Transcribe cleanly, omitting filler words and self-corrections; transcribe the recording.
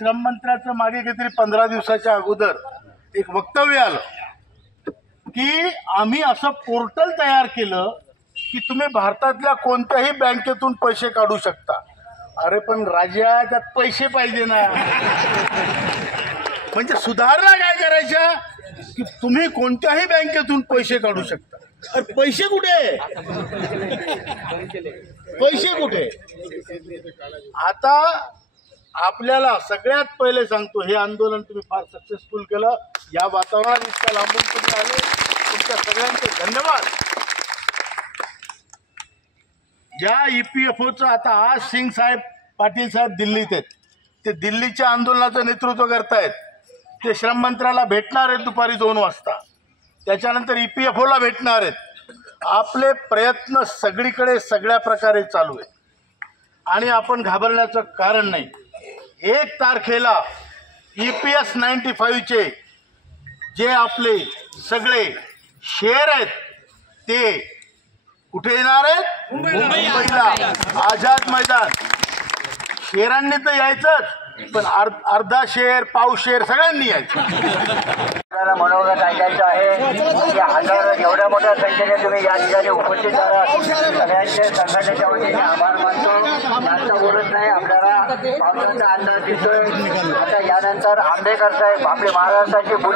श्रम मंत्र्याचं मागे काहीतरी 15 दिवसाच्या अगोदर एक वक्तव्य आलं की आम्ही असं पोर्टल तयार केलं की तुम्ही भारतातल्या कोणत्याही बँकेतून पैसे काढू शकता। अरे पण राजा त्यात पैसे पाहिजे ना, म्हणजे सुधारणा काय करायच्या की तुम्ही कोणत्याही बँकेतून पैसे काढू शकता। अरे पैसे कुठे, पैसे कुठे? आता आपल्याला सगळ्यात पहिले सांगतो, हे आंदोलन तुम्ही फार सक्सेसफुल केलं। या वातावरणात इतक्या लांबून तुम्ही आले, तुमच्या सगळ्यांचे धन्यवाद। या EPFOचं आता आज सिंग साहेब पाटील साहेब दिल्लीत आहेत, ते दिल्लीच्या आंदोलनाचं नेतृत्व करतायत। ते श्रम मंत्र्याला भेटणार आहेत दुपारी 2 वाजता, त्याच्यानंतर EPFOला भेटणार आहेत। आपले प्रयत्न सगळीकडे सगळ्या प्रकारे चालू आहेत आणि आपण घाबरण्याचं कारण नाही। 1 तारखेला EPS 95चे जे आपले सगळे शेअर आहेत ते कुठे येणार आहेत? मुंबईला आझाद मैदान। शेअरांनी तर यायचंच, पण अर्धा शेअर पाव शेअर सगळ्यांनी यायचं। मनोगत ऐकायचं आहे की हजार एवढ्या मोठ्या संख्येने तुम्ही या ठिकाणी उपस्थित आहात, सगळ्यांचे संघटनेच्या वतीने आभार मानतो। जास्त बोलत नाही, आपल्याला पावसाचा अंदाज दिसतोय। आता यानंतर आंबेकर साहेब आपले महाराष्ट्राचे